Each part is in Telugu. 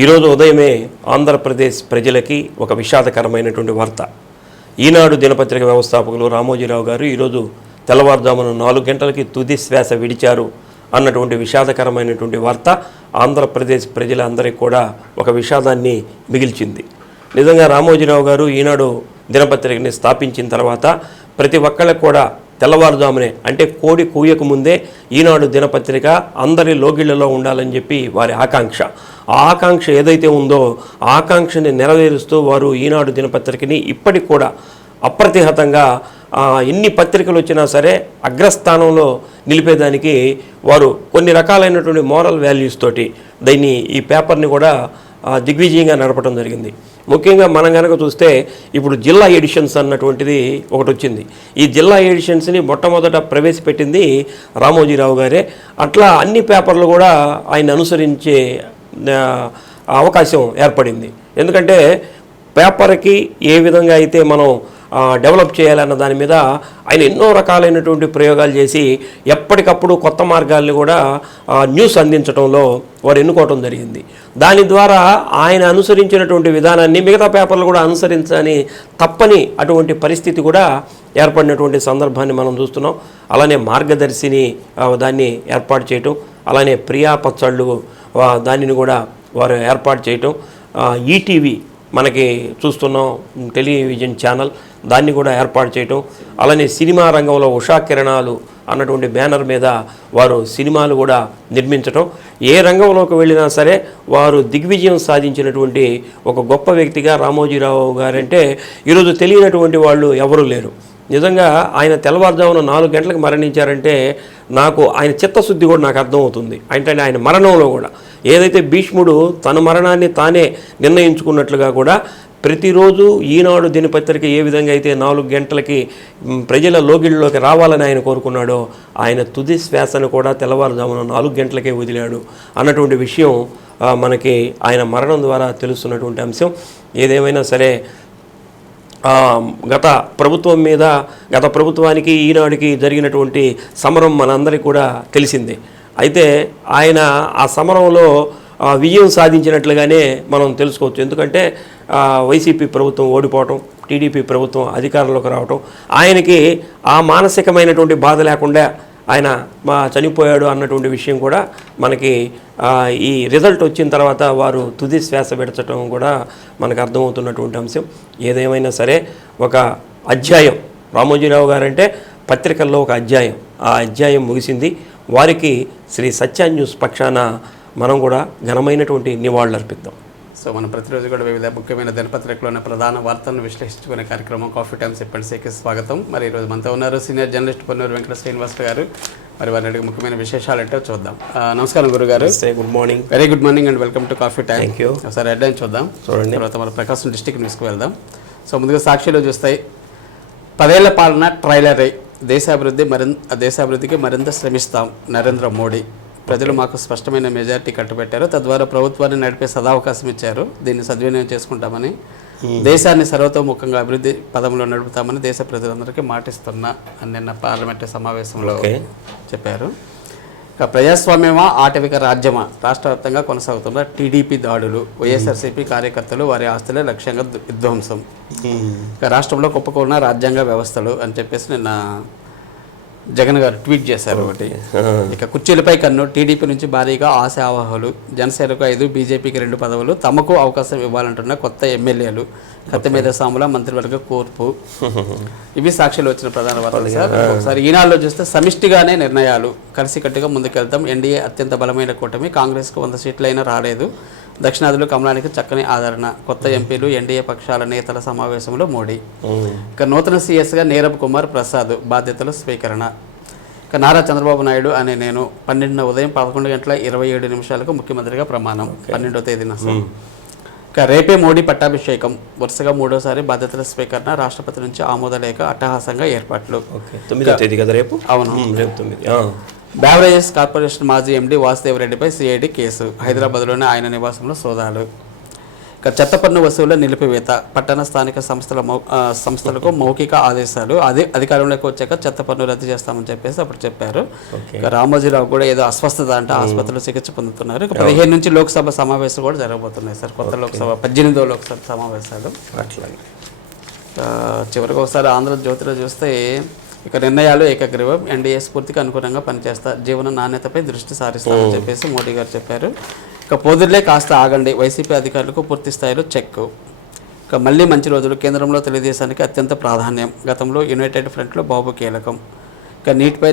ఈరోజు ఉదయమే ఆంధ్రప్రదేశ్ ప్రజలకి ఒక విషాదకరమైనటువంటి వార్త. ఈనాడు దినపత్రిక వ్యవస్థాపకులు రామోజీరావు గారు ఈరోజు తెల్లవారుజామున 4 గంటలకి తుది శ్వాస విడిచారు అన్నటువంటి విషాదకరమైనటువంటి వార్త ఆంధ్రప్రదేశ్ ప్రజలందరికీ కూడా ఒక విషాదాన్ని మిగిల్చింది. నిజంగా రామోజీరావు గారు ఈనాడు దినపత్రికని స్థాపించిన తర్వాత ప్రతి ఒక్కళ్ళకు కూడా తెల్లవారుజామునే అంటే కోడి కూయకు ముందే ఈనాడు దినపత్రిక అందరి లోగిళ్లలో ఉండాలని చెప్పి వారి ఆకాంక్ష. ఆ ఆకాంక్ష ఏదైతే ఉందో ఆ ఆకాంక్షని నెరవేరుస్తూ వారు ఈనాడు దినపత్రికని ఇప్పటికి కూడా అప్రతిహతంగా ఎన్ని పత్రికలు వచ్చినా సరే అగ్రస్థానంలో నిలిపేదానికి వారు కొన్ని రకాలైనటువంటి మోరల్ వాల్యూస్ తోటి ఈ పేపర్ని కూడా దిగ్విజయంగా నడపడం జరిగింది. ముఖ్యంగా మనం కనుక చూస్తే ఇప్పుడు జిల్లా ఎడిషన్స్ అన్నటువంటిది ఒకటి వచ్చింది. ఈ జిల్లా ఎడిషన్స్ని మొట్టమొదట ప్రవేశపెట్టింది రామోజీరావు గారే. అట్లా అన్ని పేపర్లు కూడా ఆయన అనుసరించే అవకాశం ఏర్పడింది. ఎందుకంటే పేపర్కి ఏ విధంగా అయితే మనం డెవలప్ చేయాలన్న దాని మీద ఆయన ఎన్నో రకాలైనటువంటి ప్రయోగాలు చేసి ఎప్పటికప్పుడు కొత్త మార్గాల్ని కూడా న్యూస్ అందించడంలో వారు ఎన్నుకోవటం జరిగింది. దాని ద్వారా ఆయన అనుసరించినటువంటి విధానాన్ని మిగతా పేపర్లు కూడా అనుసరించని తప్పని అటువంటి పరిస్థితి కూడా ఏర్పడినటువంటి సందర్భాన్ని మనం చూస్తున్నాం. అలానే మార్గదర్శిని దాన్ని ఏర్పాటు చేయటం, అలానే ప్రియా పచ్చళ్ళు దానిని కూడా వారు ఏర్పాటు చేయటం, ఈటీవీ మనకి చూస్తున్నాం టెలివిజన్ ఛానల్ దాన్ని కూడా ఏర్పాటు చేయటం, అలానే సినిమా రంగంలో ఉషా కిరణాలు అన్నటువంటి బ్యానర్ మీద వారు సినిమాలు కూడా నిర్మించటం. ఏ రంగంలోకి వెళ్ళినా సరే వారు దిగ్విజయం సాధించినటువంటి ఒక గొప్ప వ్యక్తిగా రామోజీరావు గారంటే ఈరోజు తెలియనటువంటి వాళ్ళు ఎవరూ లేరు. నిజంగా ఆయన తెల్లవారుజామున 4 గంటలకు మరణించారంటే నాకు ఆయన చిత్తశుద్ధి కూడా నాకు అర్థమవుతుంది. అంటే ఆయన మరణంలో కూడా ఏదైతే భీష్ముడు తన మరణాన్ని తానే నిర్ణయించుకున్నట్లుగా కూడా ప్రతిరోజు ఈనాడు దినపత్రిక ఏ విధంగా అయితే 4 గంటలకి ప్రజల లోగిళ్ళలోకి రావాలని ఆయన కోరుకున్నాడో ఆయన తుది శ్వాసను కూడా తెల్లవారుజామున 4 గంటలకే వదిలాడు అన్నటువంటి విషయం మనకి ఆయన మరణం ద్వారా తెలుస్తున్నటువంటి అంశం. ఏదేమైనా సరే గత ప్రభుత్వానికి ఈనాడుకి జరిగినటువంటి సమరం మనందరికీ కూడా తెలిసిందే. అయితే ఆయన ఆ సమరంలో విజయం సాధించినట్లుగానే మనం తెలుసుకోవచ్చు. ఎందుకంటే వైసీపీ ప్రభుత్వం ఓడిపోవటం, టీడీపీ ప్రభుత్వం అధికారంలోకి రావటం, ఆయనకి ఆ మానసికమైనటువంటి బాధ లేకుండా ఆయన చనిపోయాడు అన్నటువంటి విషయం కూడా మనకి ఈ రిజల్ట్ వచ్చిన తర్వాత వారు తుది శ్వాస విడచడం కూడా మనకు అర్థమవుతున్నటువంటి అంశం. ఏదేమైనా సరే ఒక అధ్యాయం రామోజీరావు గారంటే పత్రికల్లో ఒక అధ్యాయం, ఆ అధ్యాయం ముగిసింది. వారికి శ్రీ సత్య న్యూస్ పక్షాన మనం కూడా ఘనమైనటువంటి నివాళులు అర్పిద్దాం. సో మనం ప్రతిరోజు కూడా వివిధ ముఖ్యమైన దినపత్రికలోని ప్రధాన వార్తలను విశ్లేషించుకునే కార్యక్రమం కాఫీ టైమ్స్ ఎప్పటిసేకి స్వాగతం. మరి ఈరోజు మనతో ఉన్నారు సీనియర్ జర్నలిస్ట్ పొన్నూరు వెంకట శ్రీనివాస్ గారు. మరి వారి ముఖ్యమైన విశేషాలు అంటే చూద్దాం. నమస్కారం గురుగారు. Good morning. Very good morning and welcome to coffee time. Thank you. ఒకసారి హెడ్లైన్ చూద్దాం, తర్వాత మన ప్రకాశం డిస్టిక్ న్యూస్కి వెళ్దాం. సో ముందుగా సాక్షిలో చూస్తాయి, 10 ఏళ్ల పాలన ట్రైలరే, దేశాభివృద్ధికి మరింత శ్రమిస్తాం నరేంద్ర మోడీ. ప్రజలు మాకు స్పష్టమైన మెజారిటీ కట్టుబెట్టారు, తద్వారా ప్రభుత్వాన్ని నడిపే సదావకాశం ఇచ్చారు. దీన్ని సద్వినియోగం చేసుకుంటామని, దేశాన్ని సర్వతోముఖంగా అభివృద్ధి పదంలో నడుపుతామని దేశ ప్రజలందరికీ మాటిస్తున్నా అని నిన్న పార్లమెంటు సమావేశంలో చెప్పారు. ఇక ప్రజాస్వామ్యమా ఆటవిక రాజ్యమా, రాష్ట్ర వ్యాప్తంగా కొనసాగుతున్న టీడీపీ దాడులు, వైఎస్ఆర్సీపీ కార్యకర్తలు వారి ఆస్తులే లక్ష్యంగా విధ్వంసం, ఇక రాష్ట్రంలో కుప్పకూలిన రాజ్యాంగ వ్యవస్థలు అని చెప్పేసి నిన్న జగన్ గారు ట్వీట్ చేశారు ఒకటి. ఇక కుర్చీలపై కన్ను, టీడీపీ నుంచి భారీగా ఆశావాహులు, జనసేనకు 5, బీజేపీకి 2 పదవులు, తమకు అవకాశం ఇవ్వాలంటున్న కొత్త ఎమ్మెల్యేలు, కత్తిమీద సాముల మంత్రివర్గ కూర్పు. ఇవి సాక్షిలో వచ్చిన ప్రధాన వార్తలు సార్. ఒకసారి ఈనాడులో చూస్తే సమిష్టిగానే నిర్ణయాలు, కలిసికట్టుగా ముందుకెళ్తాం, ఎన్డీఏ అత్యంత బలమైన కూటమి, కాంగ్రెస్కు 100 సీట్లైనా రాలేదు, దక్షిణాదిలో కమలానికి చక్కని ఆదరణ, కొత్త ఎంపీలు, ఎన్డీఏ పక్షాల నేతల సమావేశంలో మోడీ. ఇక నూతన సీఎస్గా నీరబ్ కుమార్ ప్రసాద్, బాధ్యతలు స్వీకరణ. ఇక నారా చంద్రబాబు నాయుడు అనే నేను 12న ఉదయం 11:27 ముఖ్యమంత్రిగా ప్రమాణం, 12వ తేదీన. ఇక రేపే మోడీ పట్టాభిషేకం, వరుసగా 3వసారి బాధ్యతల స్వీకరణ, రాష్ట్రపతి నుంచి ఆమోదలేఖ, అట్టహాసంగా ఏర్పాట్లు. అవును. బెవరేజెస్ కార్పొరేషన్ మాజీ ఎండీ వాసుదేవ్ రెడ్డిపై సిఐడి కేసు, హైదరాబాద్లోని ఆయన నివాసంలో సోదాలు. ఇక ఇక చెత్త పన్ను వసూళ్ల నిలిపివేత, పట్టణ స్థానిక సంస్థలకు మౌఖిక ఆదేశాలు. అధికారంలోకి వచ్చాక చెత్త పన్ను రద్దు చేస్తామని చెప్పేసి అప్పుడు చెప్పారు. ఇక రామోజీరావు కూడా ఏదో అస్వస్థత అంటే ఆసుపత్రిలో చికిత్స పొందుతున్నారు. ఇక 15 నుంచి లోక్సభ సమావేశాలు కూడా జరగబోతున్నాయి సార్. కొత్త లోక్సభ 18వ లోక్సభ సమావేశాలు. అట్లాగే చివరికి ఒకసారి ఆంధ్రజ్యోతిలో చూస్తే ఇక నిర్ణయాలు ఏకగ్రీవం, ఎన్డీఏ స్ఫూర్తికి అనుగుణంగా పనిచేస్తా, జీవన నాణ్యతపై దృష్టి సారిస్తామని చెప్పేసి మోడీ గారు చెప్పారు. ఇక పోదుర్లే కాస్త ఆగండి, వైసీపీ అధికారులకు పూర్తి స్థాయిలో చెక్. ఇక మళ్ళీ మంచి రోజులు, కేంద్రంలో తెలుగుదేశానికి అత్యంత ప్రాధాన్యం, గతంలో యునైటెడ్ ఫ్రంట్లో బాబు కీలకం. ఇక నీటిపై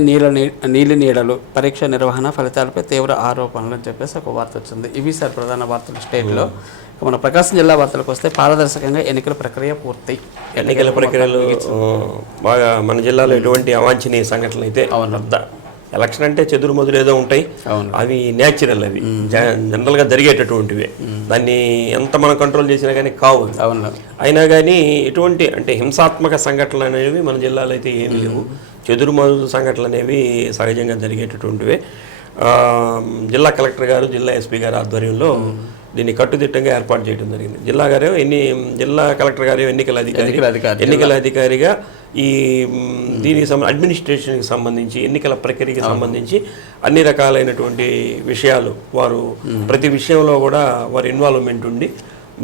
నీలి నీడలు, పరీక్ష నిర్వహణ ఫలితాలపై తీవ్ర ఆరోపణలు అని చెప్పేసి ఒక వార్త వచ్చింది. ఇవి సార్ ప్రధాన వార్తలు స్టేట్లో. మన ప్రకాశం జిల్లా వార్తలకు వస్తే పారదర్శకంగా ఎన్నికల ప్రక్రియ పూర్తి. ఎన్నికల ప్రక్రియలు బాగా మన జిల్లాలో ఎటువంటి అవాంఛనీయ సంఘటనలు అయితే ఎలక్షన్ అంటే చెదురుమదురు ఏదో ఉంటాయి, అవి న్యాచురల్, అవి జనరల్గా జరిగేటటువంటివి. దాన్ని ఎంత మనం కంట్రోల్ చేసినా కానీ కావు. అయినా కానీ ఎటువంటి అంటే హింసాత్మక సంఘటనలు అనేవి మన జిల్లాలో అయితే ఏమీ లేవు. చెదురుమదురు సంఘటనలు అనేవి సహజంగా జరిగేటటువంటివే. జిల్లా కలెక్టర్ గారు, జిల్లా ఎస్పీ గారు ఆధ్వర్యంలో దీన్ని కట్టుదిట్టంగా ఏర్పాటు చేయడం జరిగింది. జిల్లా కలెక్టర్ గారు ఎన్నికల అధికారిగా ఈ దీనికి అడ్మినిస్ట్రేషన్కి సంబంధించి, ఎన్నికల ప్రక్రియకి సంబంధించి అన్ని రకాలైనటువంటి విషయాలు వారు ప్రతి విషయంలో కూడా వారి ఇన్వాల్వ్మెంట్ ఉండి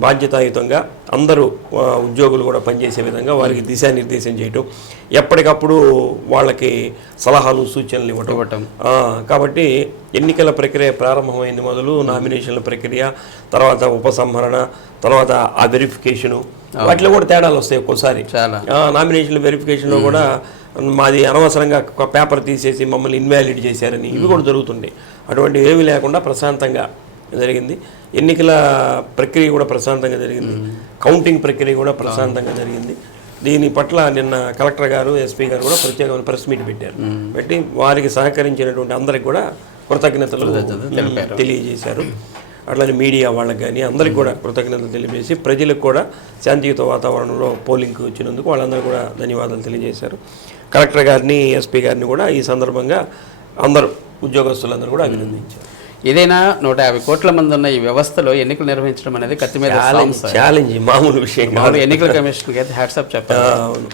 బాధ్యతాయుతంగా అందరూ ఉద్యోగులు కూడా పనిచేసే విధంగా వారికి దిశానిర్దేశం చేయటం, ఎప్పటికప్పుడు వాళ్ళకి సలహాలు సూచనలు ఇవ్వటం. కాబట్టి ఎన్నికల ప్రక్రియ ప్రారంభమైంది మొదలు నామినేషన్ల ప్రక్రియ, తర్వాత ఉపసంహరణ, తర్వాత ఆ వెరిఫికేషను, వాటిలో కూడా తేడాలు వస్తాయి ఒక్కోసారి. నామినేషన్ల వెరిఫికేషన్లో కూడా మాది అనవసరంగా పేపర్ తీసేసి మమ్మల్ని ఇన్వాలిడ్ చేశారని ఇవి కూడా జరుగుతుండే. అటువంటివి ఏమీ లేకుండా ప్రశాంతంగా జరిగింది. ఎన్నికల ప్రక్రియ కూడా ప్రశాంతంగా జరిగింది. కౌంటింగ్ ప్రక్రియ కూడా ప్రశాంతంగా జరిగింది. దీని పట్ల నిన్న కలెక్టర్ గారు, ఎస్పీ గారు కూడా ప్రత్యేకమైన ప్రెస్ మీట్ పెట్టారు. పెట్టి వారికి సహకరించినటువంటి అందరికి కూడా కృతజ్ఞతలు తెలియజేశారు. అట్లానే మీడియా వాళ్ళకి కానీ అందరికి కూడా కృతజ్ఞతలు తెలియజేసి ప్రజలకు కూడా శాంతియుత వాతావరణంలో పోలింగ్కి వచ్చినందుకు వాళ్ళందరూ కూడా ధన్యవాదాలు తెలియజేశారు. కలెక్టర్ గారిని, ఎస్పీ గారిని కూడా ఈ సందర్భంగా అందరూ ఉద్యోగస్తులందరూ కూడా అభినందించారు. ఏదైనా 150 కోట్ల మంది ఉన్న ఈ వ్యవస్థలో ఎన్నికలు నిర్వహించడం అనేది కత్తి మీద ఛాలెంజ్, మామూలు విషయం. ఎన్నికల కమిషన్కి అయితే హ్యాట్సాప్ చెప్పారు.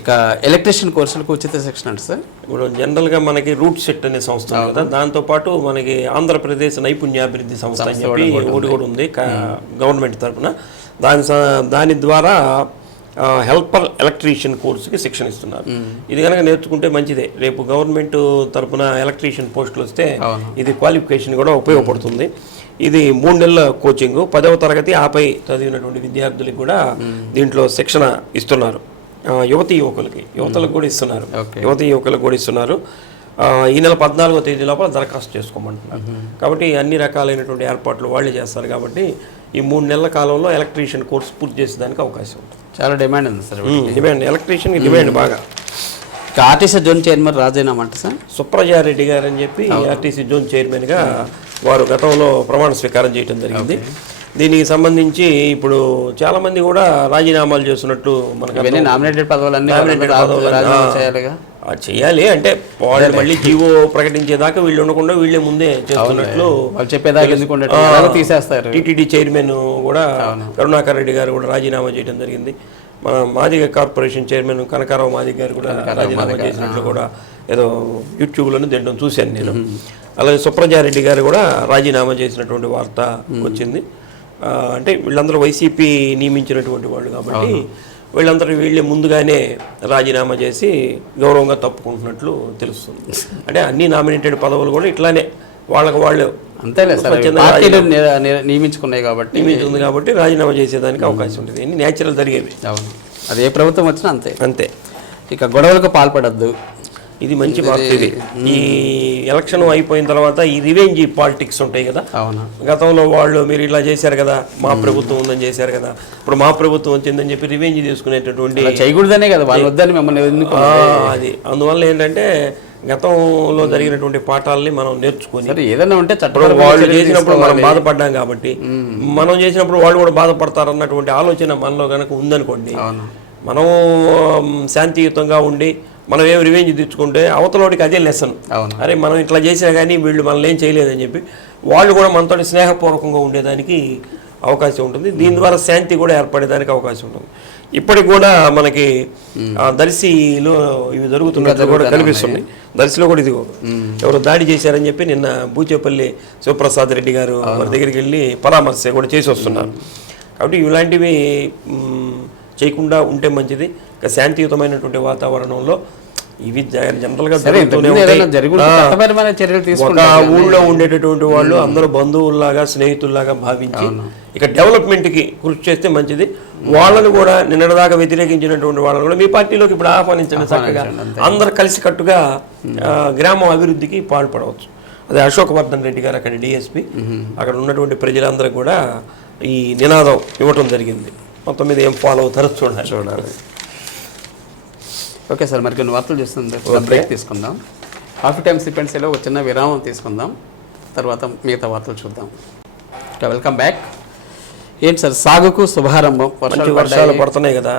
ఇక ఎలక్ట్రీషియన్ కోర్సులకు ఉచిత శిక్షణ అంటే సార్ ఇప్పుడు జనరల్గా మనకి రూట్ సెట్ అనే సంస్థ ఉంది కదా, దాంతోపాటు మనకి ఆంధ్రప్రదేశ్ నైపుణ్యాభివృద్ధి సంస్థ అని చెప్పి ఒకటి కూడా ఉంది గవర్నమెంట్ తరఫున. దాని ద్వారా హెల్పర్ ఎలక్ట్రీషియన్ కోర్సుకి శిక్షణ ఇస్తున్నారు. ఇది కనుక నేర్చుకుంటే మంచిదే. రేపు గవర్నమెంట్ తరఫున ఎలక్ట్రీషియన్ పోస్టులు వస్తే ఇది క్వాలిఫికేషన్ కూడా ఉపయోగపడుతుంది. ఇది 3 నెలల కోచింగ్, 10వ తరగతి ఆపై చదివినటువంటి విద్యార్థులకు కూడా దీంట్లో శిక్షణ ఇస్తున్నారు. యువతలకు కూడా ఇస్తున్నారు. యువకులకు కూడా ఇస్తున్నారు. ఈ నెల 14వ తేదీ లోపల దరఖాస్తు చేసుకోమంటున్నారు. కాబట్టి అన్ని రకాలైనటువంటి ఏర్పాట్లు వాళ్ళే చేస్తారు. కాబట్టి ఈ 3 నెలల కాలంలో ఎలక్ట్రీషియన్ కోర్సు పూర్తి చేసేదానికి అవకాశం ఉంటుంది. చాలా డిమాండ్ ఉంది సార్. డిమాండ్, ఎలక్ట్రీషియన్కి డిమాండ్ బాగా. ఆర్టీసీ జోన్ చైర్మన్ రాజీనామా అంటే సార్ సుప్రజారెడ్డి గారు అని చెప్పి ఆర్టీసీ జోన్ చైర్మన్గా వారు గతంలో ప్రమాణ స్వీకారం చేయడం జరిగింది. దీనికి సంబంధించి ఇప్పుడు చాలా మంది కూడా రాజీనామాలు చేస్తున్నట్టు మనకు నామినేటెడ్ పదవులన్నీ చేయాలి. అంటే వాళ్ళు మళ్ళీ జీవో ప్రకటించేదాకా వీళ్ళు ఉండకుండా వీళ్ళే ముందే చేస్తున్నట్లు చెప్పేదాకా తీసేస్తారు. టీటీడీ చైర్మన్ కూడా కరుణాకర్ రెడ్డి గారు కూడా రాజీనామా చేయడం జరిగింది. మన మాదిగ కార్పొరేషన్ చైర్మన్ కనకారావు మాదిగ గారు కూడా రాజీనామా చేసినట్లు కూడా ఏదో యూట్యూబ్లోనే తినడం చూశాను నేను. అలాగే సుప్రజారెడ్డి గారు కూడా రాజీనామా చేసినటువంటి వార్త వచ్చింది. అంటే వీళ్ళందరూ వైసీపీ నియమించినటువంటి వాళ్ళు కాబట్టి వీళ్ళే ముందుగానే రాజీనామా చేసి గౌరవంగా తప్పుకుంటున్నట్లు తెలుస్తుంది. అంటే అన్ని నామినేటెడ్ పదవులు కూడా ఇట్లానే వాళ్ళు నియమించుకున్నాయి కాబట్టి రాజీనామా చేసేదానికి అవకాశం ఉంటుంది. ఇన్ని న్యాచురల్ జరిగేవి. అది ఏ ప్రభుత్వం వచ్చినా అంతే. ఇక గొడవలకు పాల్పడద్దు, ఇది మంచి వార్త. ఇది ఈ ఎలక్షన్ అయిపోయిన తర్వాత ఈ రివెంజ్ పాలిటిక్స్ ఉంటాయి కదా. గతంలో వాళ్ళు మీరు ఇలా చేశారు కదా, మా ప్రభుత్వం ఉందని చేశారు కదా, ఇప్పుడు మా ప్రభుత్వం వచ్చిందని చెప్పి రివెంజ్ తీసుకునేటటువంటి చేయకూడదనే కదా వాళ్ళు వద్దని మిమ్మల్ని అది. అందువల్ల ఏంటంటే గతంలో జరిగినటువంటి పాఠాలని మనం నేర్చుకుని ఏదైనా ఉంటే వాళ్ళు చేసినప్పుడు మనం బాధపడ్డాం కాబట్టి మనం చేసినప్పుడు వాళ్ళు కూడా బాధపడతారు అన్నటువంటి ఆలోచన మనలో కనుక ఉందనుకోండి, మనం శాంతియుతంగా ఉండి మనం ఏం రివెంజ్ తెచ్చుకుంటే అవతలోడికి అదే లెసన్. అరే మనం ఇట్లా చేసినా కానీ వీళ్ళు మనల్ని ఏం చేయలేదని చెప్పి వాళ్ళు కూడా మనతో స్నేహపూర్వకంగా ఉండేదానికి అవకాశం ఉంటుంది. దీని ద్వారా శాంతి కూడా ఏర్పడేదానికి అవకాశం ఉంటుంది. ఇప్పటికి కూడా మనకి దర్శిలో ఇవి జరుగుతున్నట్లు కూడా కనిపిస్తుంది. దర్శిలో కూడా ఇది ఎవరు దాడి చేశారని చెప్పి నిన్న బూచేపల్లి శివప్రసాద్ రెడ్డి గారు వారి దగ్గరికి వెళ్ళి పరామర్శ కూడా చేసి వస్తున్నారు. కాబట్టి ఇలాంటివి చేయకుండా ఉంటే మంచిది. ఇంకా శాంతియుతమైనటువంటి వాతావరణంలో ఇవి జనరల్గా జరుగుతూనే ఉంటాయి. ఒక ఊళ్ళో ఉండేటటువంటి వాళ్ళు అందరూ బంధువుల్లాగా స్నేహితుల్లాగా భావించి ఇక డెవలప్మెంట్కి కృషి చేస్తే మంచిది. వాళ్ళని కూడా నిన్నటిదాకా వ్యతిరేకించినటువంటి వాళ్ళని కూడా మీ పార్టీలోకి ఇప్పుడు ఆహ్వానించండి. చక్కగా అందరు కలిసికట్టుగా గ్రామం అభివృద్ధికి పాల్పడవచ్చు. అదే అశోక్ వర్ధన్ రెడ్డి గారు అక్కడ డిఎస్పి అక్కడ ఉన్నటువంటి ప్రజలందరూ కూడా ఈ నినాదం ఇవ్వటం జరిగింది. మొత్తం మీద ఏం ఫాలో అవుతారో చూడాలి. ఓకే సార్, మరి కొన్ని వార్తలు చూస్తుంది బ్రేక్ తీసుకుందాం. కాఫీ టైమ్ సిపెన్సీలో ఒక చిన్న విరామం తీసుకుందాం, తర్వాత మిగతా వార్తలు చూద్దాం. Okay, welcome back. ఏంటి సార్ సాగుకు శుభారంభం? వర్షాలు పడుతున్నాయి కదా,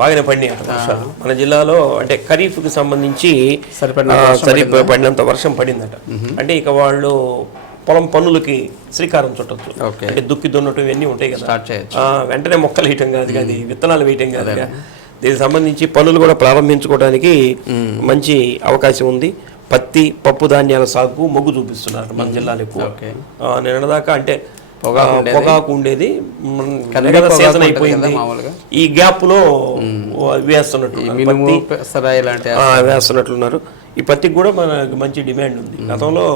బాగానే పడినాయి వర్షాలు మన జిల్లాలో. అంటే ఖరీఫ్కి సంబంధించి పడినంత వర్షం పడిందట. అంటే ఇక వాళ్ళు పొలం పనులకి శ్రీకారం చుట్టచ్చు. అంటే దుక్కి దున్నటం ఇవన్నీ ఉంటాయి కదా, వెంటనే మొక్కలు వేయటం కాదు, అది విత్తనాలు వేయటం కాదు. దీనికి సంబంధించి పనులు కూడా ప్రారంభించుకోవడానికి మంచి అవకాశం ఉంది. పత్తి పప్పు ధాన్యాల సాగుకు మొగ్గు చూపిస్తున్నారు మన జిల్లాలో ఎక్కువ. నిన్నదాకా అంటే పొగాకు ఉండేది, సీజన్ అయిపోయింది. ఈ గ్యాప్ లో వేస్తున్నట్లున్నారు. ఈ పత్తికి కూడా మనకు మంచి డిమాండ్ ఉంది. గతంలో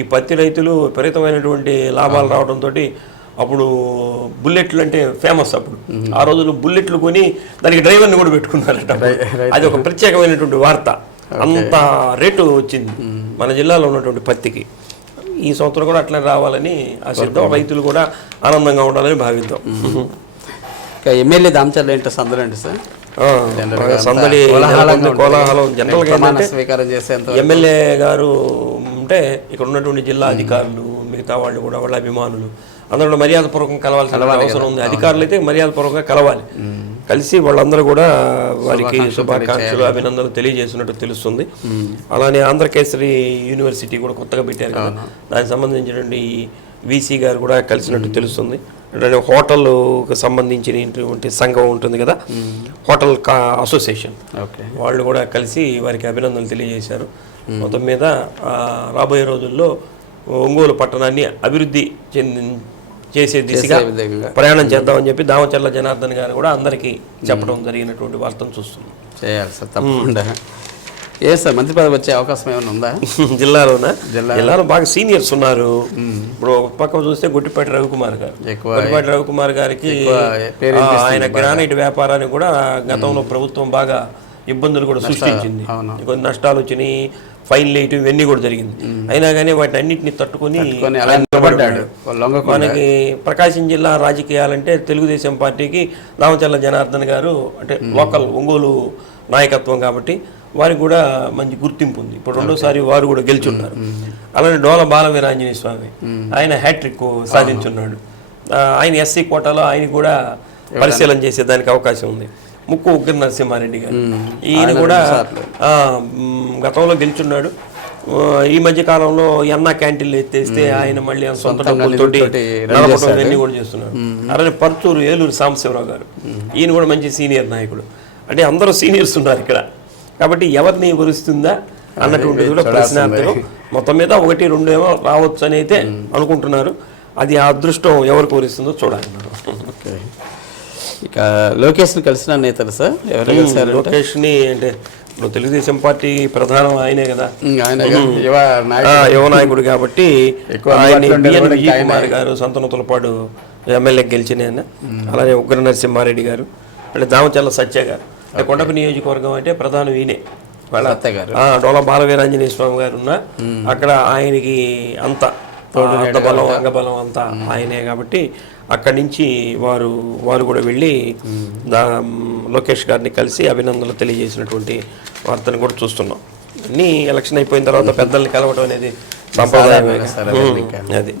ఈ పత్తి రైతులు విపరీతమైనటువంటి లాభాలు రావడంతో అప్పుడు బుల్లెట్లు అంటే ఫేమస్. అప్పుడు ఆ రోజులు బుల్లెట్లు కొని దానికి డ్రైవర్ని కూడా పెట్టుకున్నారట. అది ఒక ప్రత్యేకమైనటువంటి వార్త. అంత రేటు వచ్చింది మన జిల్లాలో ఉన్నటువంటి పత్తికి. ఈ సంవత్సరం కూడా అట్లా రావాలని ఆశిద్దాం. రైతులు కూడా ఆనందంగా ఉండాలని భావిద్దాం. ఎమ్మెల్యే దామచర్ల ఏంటో సందడండి సార్, సందడి కోలాహలం. జనరల్గా స్వీకారం చేసే ఎమ్మెల్యే గారు అంటే ఇక్కడ ఉన్నటువంటి జిల్లా అధికారులు మిగతా వాళ్ళు కూడా వాళ్ళ అభిమానులు అందరూ కూడా మర్యాదపూర్వకంగా కలవాల్సిన అవసరం ఉంది. అధికారులు అయితే మర్యాదపూర్వకంగా కలవాలి. కలిసి వాళ్ళందరూ కూడా వారికి శుభాకాంక్షలు అభినందనలు తెలియజేసినట్టు తెలుస్తుంది. అలానే ఆంధ్రకేసరి యూనివర్సిటీ కూడా కొత్తగా పెట్టారు కదా, దానికి సంబంధించినటువంటి వీసీ గారు కూడా కలిసినట్టు తెలుస్తుంది. అంటే హోటల్కి సంబంధించినటువంటి సంఘం ఉంటుంది కదా, హోటల్ అసోసియేషన్, వాళ్ళు కూడా కలిసి వారికి అభినందనలు తెలియజేశారు. మొత్తం మీద రాబోయే రోజుల్లో ఒంగోలు పట్టణాన్ని అభివృద్ధి చేసే దిశగా ప్రయాణం చేద్దామని చెప్పి దామచర్ల జనార్దన్ గారు కూడా అందరికీ చెప్పడం జరిగినటువంటి వార్తను చూస్తున్నాం. చేయాలి సార్ తప్పకుండా. ఏ సార్ మంత్రి పదవి వచ్చే అవకాశం ఏమైనా ఉందా జిల్లాలో? బాగా సీనియర్స్ ఉన్నారు. ఇప్పుడు ఒక పక్క చూస్తే గుట్టిపేట రవికుమార్ గారు, గుట్టిపేట రవికుమార్ గారికి ఆయన గ్రానైట్ వ్యాపారాన్ని కూడా గతంలో ప్రభుత్వం బాగా ఇబ్బందులు కూడా సృష్టించింది. కొన్ని నష్టాలు వచ్చినాయి, ఫైన్లు వేయటం ఇవన్నీ కూడా జరిగింది. అయినా కానీ వాటిని అన్నింటినీ తట్టుకొని మనకి ప్రకాశం జిల్లా రాజకీయాలంటే తెలుగుదేశం పార్టీకి దామచర్ల జనార్దన్ గారు అంటే లోకల్ ఒంగోలు నాయకత్వం కాబట్టి వారికి కూడా మంచి గుర్తింపు ఉంది. ఇప్పుడు రెండోసారి వారు కూడా గెలుచున్నారు. అలానే డోల బాలవీరాంజనేయ స్వామి ఆయన హ్యాట్రిక్ సాధించున్నాడు. ఆయన ఎస్సీ కోటాలో ఆయన కూడా పరిశీలన చేసేదానికి అవకాశం ఉంది. ముక్కు ఉగ్ర నరసింహారెడ్డి గారు, ఈయన కూడా గతంలో గెలుచున్నాడు. ఈ మధ్య కాలంలో ఎన్నా క్యాంటీన్లు ఎత్తేస్తే ఆయన మళ్ళీ సొంత డబ్బులతోటి నడపడం కూడా చేస్తున్నాడు. అలానే పర్చూరు ఏలూరు సాంబశివరావు గారు, ఈయన కూడా మంచి సీనియర్ నాయకుడు. అంటే అందరూ సీనియర్స్ ఉన్నారు ఇక్కడ. కాబట్టి ఎవరిని వరుస్తుందా అన్నటువంటిది కూడా ప్రశ్నార్థం. మొత్తం మీద 1-2 ఏమో రావచ్చు అని అయితే అనుకుంటున్నారు. అది ఆ అదృష్టం ఎవరికి వరిస్తుందో చూడాలి. ఇక లోకేష్ని కలిసిన నేతలు సార్ ఎవరు కలిసారు? లోకేష్ని అంటే ఇప్పుడు తెలుగుదేశం పార్టీ ప్రధానం ఆయనే కదా, యువ నాయకుడు కాబట్టి కుమార్ గారు సంతనూతలపాడు ఎమ్మెల్యే గెలిచిన ఆయన. అలానే ఉగ్ర నరసింహారెడ్డి గారు, అంటే దామచర్ల సత్య గారు. అంటే కొండపి నియోజకవర్గం అంటే ప్రధానం ఈయనే. డోల బాలవీరాంజనేయ స్వామి గారు ఉన్న అక్కడ ఆయనకి అంత బలం అంగబలం అంతా ఆయనే కాబట్టి అక్కడి నుంచి వారు కూడా వెళ్ళి లోకేష్ గారిని కలిసి అభినందనలు తెలియజేసినటువంటి వార్తను కూడా చూస్తున్నాం. అన్నీ ఎలక్షన్ అయిపోయిన తర్వాత పెద్దల్ని కలవడం అనేది సంప్రదాయమే. అది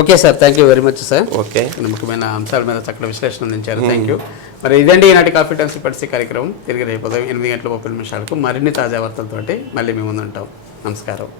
okay sir, thank you very much sir. Okay, ముఖ్యమైన అంశాల మీద చక్కటి విశ్లేషణ అందించారు. Thank you. మరి ఇదండి ఈనాటి కాఫీ టైమ్ సిపెన్సీ కార్యక్రమం. తిరిగి రేపు 8:30 మరిన్ని తాజా వార్తలతోటి మళ్ళీ మేము ముందుంటాం. నమస్కారం.